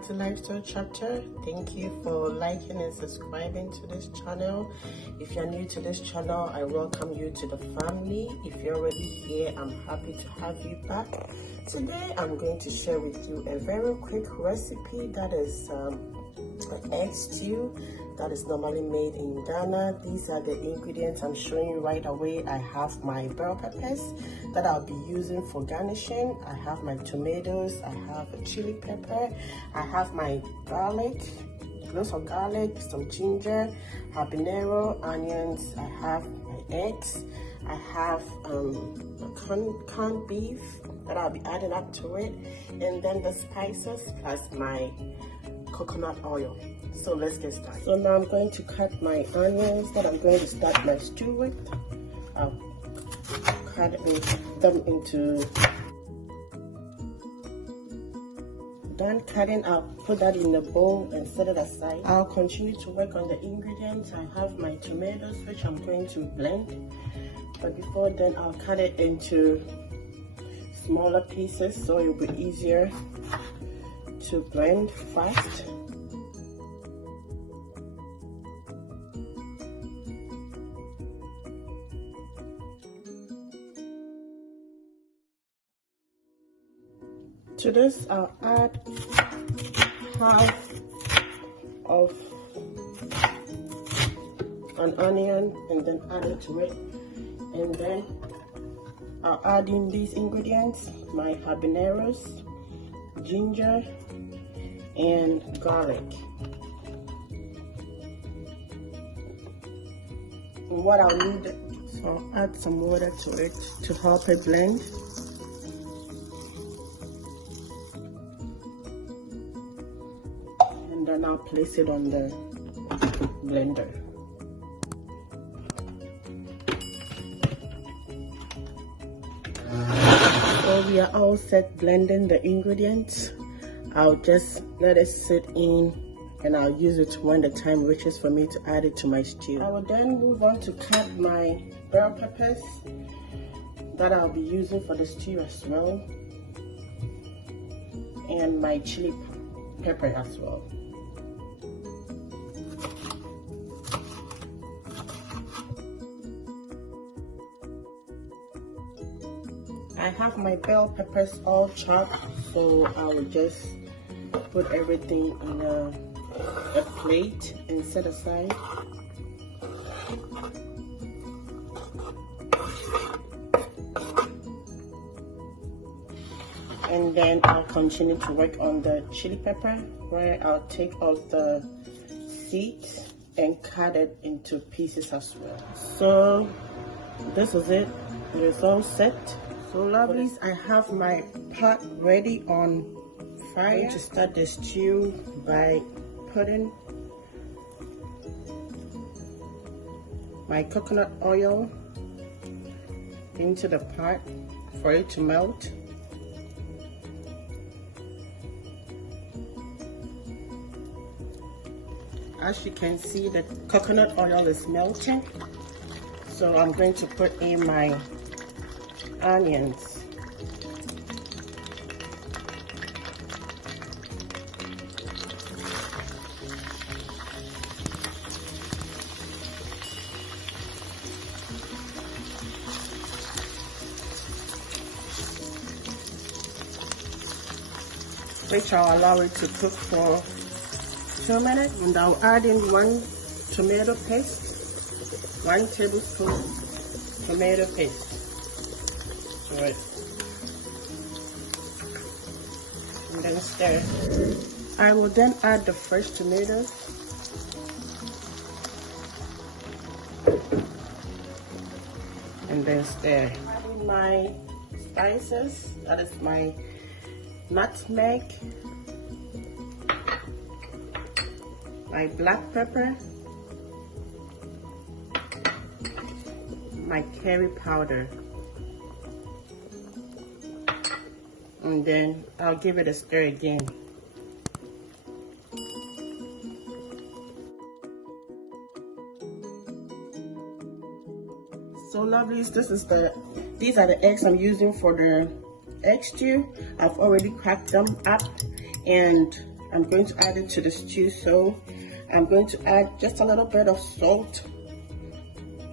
back to Lifestyle Chapter. Thank you for liking and subscribing to this channel. If you're new to this channel, I welcome you to the family. If you're already here, I'm happy to have you back. Today I'm going to share with you a very quick recipe that is an egg stew that is normally made in Ghana. These are the ingredients I'm showing you right away. I have my bell peppers that I'll be using for garnishing. I have my tomatoes, I have a chili pepper, I have my garlic, cloves of garlic, some ginger, habanero, onions, I have my eggs, I have corned beef that I'll be adding up to it, and then the spices plus my coconut oil. So let's get started. So now I'm going to cut my onions that I'm going to start my stew with. I'll cut them into. Done cutting, I'll put that in a bowl and set it aside. I'll continue to work on the ingredients. I have my tomatoes which I'm going to blend, but before then I'll cut it into smaller pieces so it will be easier to blend fast. To this, I'll add half of an onion and then add it to it. And then I'll add in these ingredients, my habaneros, ginger, and garlic. And what I'll need, so I'll add some water to it to help it blend. And then I'll place it on the blender. So we are all set blending the ingredients. I'll just let it sit in and I'll use it when the time reaches for me to add it to my stew. I will then move on to cut my bell peppers that I'll be using for the stew as well, and my chili pepper as well. I have my bell peppers all chopped, so I will just put everything in a plate and set aside. And then I'll continue to work on the chili pepper, where I'll take off the seeds and cut it into pieces as well. So this is it. It is all set. So lovelies, I have my pot ready on fire to start the stew by putting my coconut oil into the pot for it to melt. As you can see, the coconut oil is melting, so I'm going to put in my onions. Which I'll allow it to cook for 2 minutes, and I'll add in 1 tomato paste, 1 tablespoon tomato paste. Right. And then stir. I will then add the fresh tomatoes. And then stir. Adding my spices, that is my nutmeg, my black pepper, my curry powder. And then I'll give it a stir again. So lovelies, these are the eggs I'm using for the egg stew. I've already cracked them up and I'm going to add it to the stew. So I'm going to add just a little bit of salt.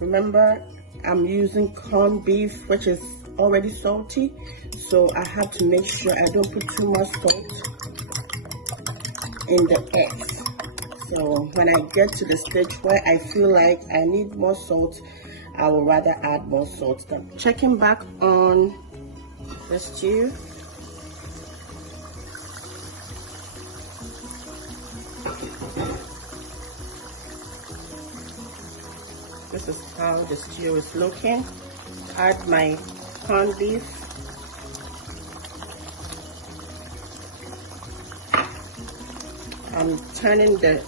Remember, I'm using corned beef, which is already salty, so I have to make sure I don't put too much salt in the eggs. So when I get to the stage where I feel like I need more salt, I will rather add more salt. Then checking back on the stew. This is how the stew is looking. Add my corned beef. I'm turning the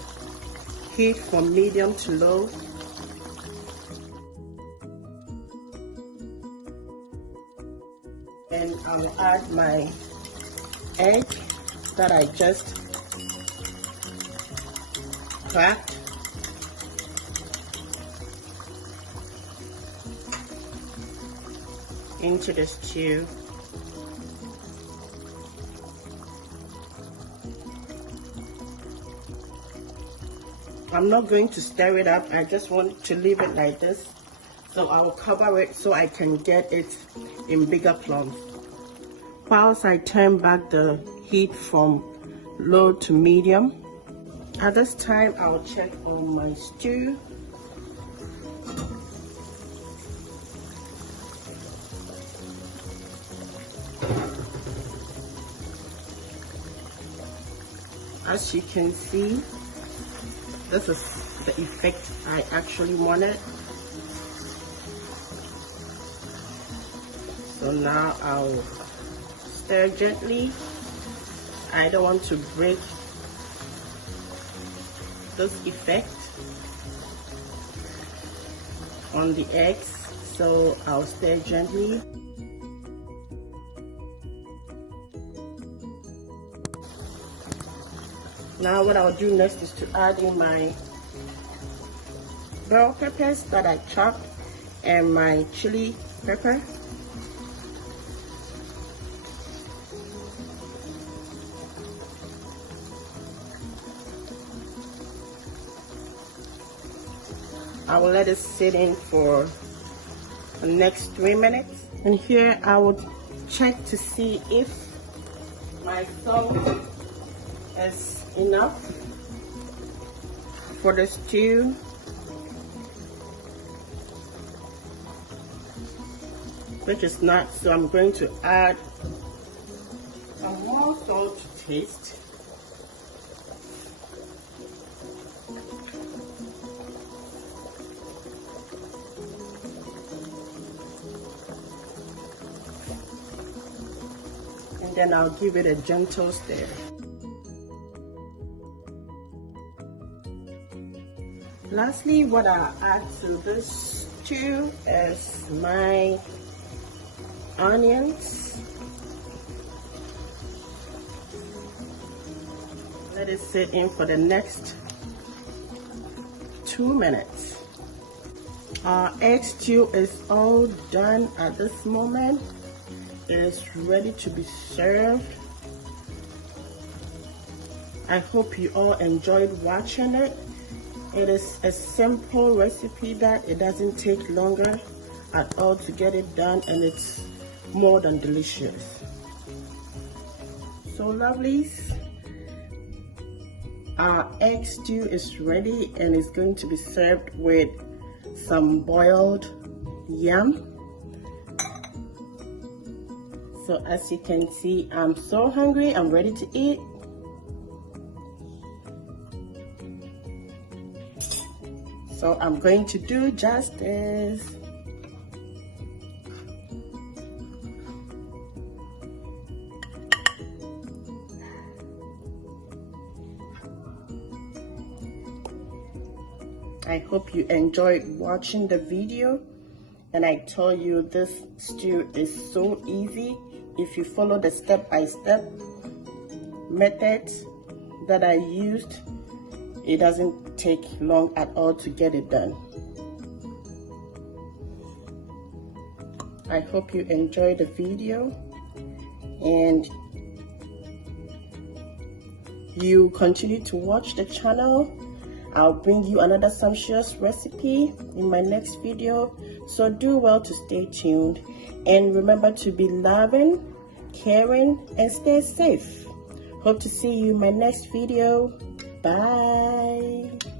heat from medium to low. And I'll add my egg that I just cracked. Into the stew. I'm not going to stir it up. I just want to leave it like this. So I will cover it so I can get it in bigger clumps. Whilst I turn back the heat from low to medium. At this time, I'll check on my stew. As you can see, this is the effect I actually wanted. So now I'll stir gently. I don't want to break this effect on the eggs, so I'll stir gently. Now what I'll do next is to add in my bell peppers that I chopped and my chili pepper. I will let it sit in for the next 3 minutes. And here I will check to see if my salt is enough for the stew. Which is not, so I'm going to add some more salt to taste. And then I'll give it a gentle stir. Lastly, what I'll add to this stew is my onions. Let it sit in for the next 2 minutes. Our egg stew is all done at this moment. It is ready to be served. I hope you all enjoyed watching it. It is a simple recipe that it doesn't take longer at all to get it done, and it's more than delicious. So lovelies, our egg stew is ready and it's going to be served with some boiled yam. So as you can see, I'm so hungry, I'm ready to eat. So I'm going to do justice. I hope you enjoyed watching the video, and I told you this stew is so easy. If you follow the step-by-step methods that I used, it doesn't take long at all to get it done. I hope you enjoyed the video, and you continue to watch the channel. I'll bring you another sumptuous recipe in my next video. So do well to stay tuned. And remember to be loving, caring, and stay safe. Hope to see you in my next video. Bye.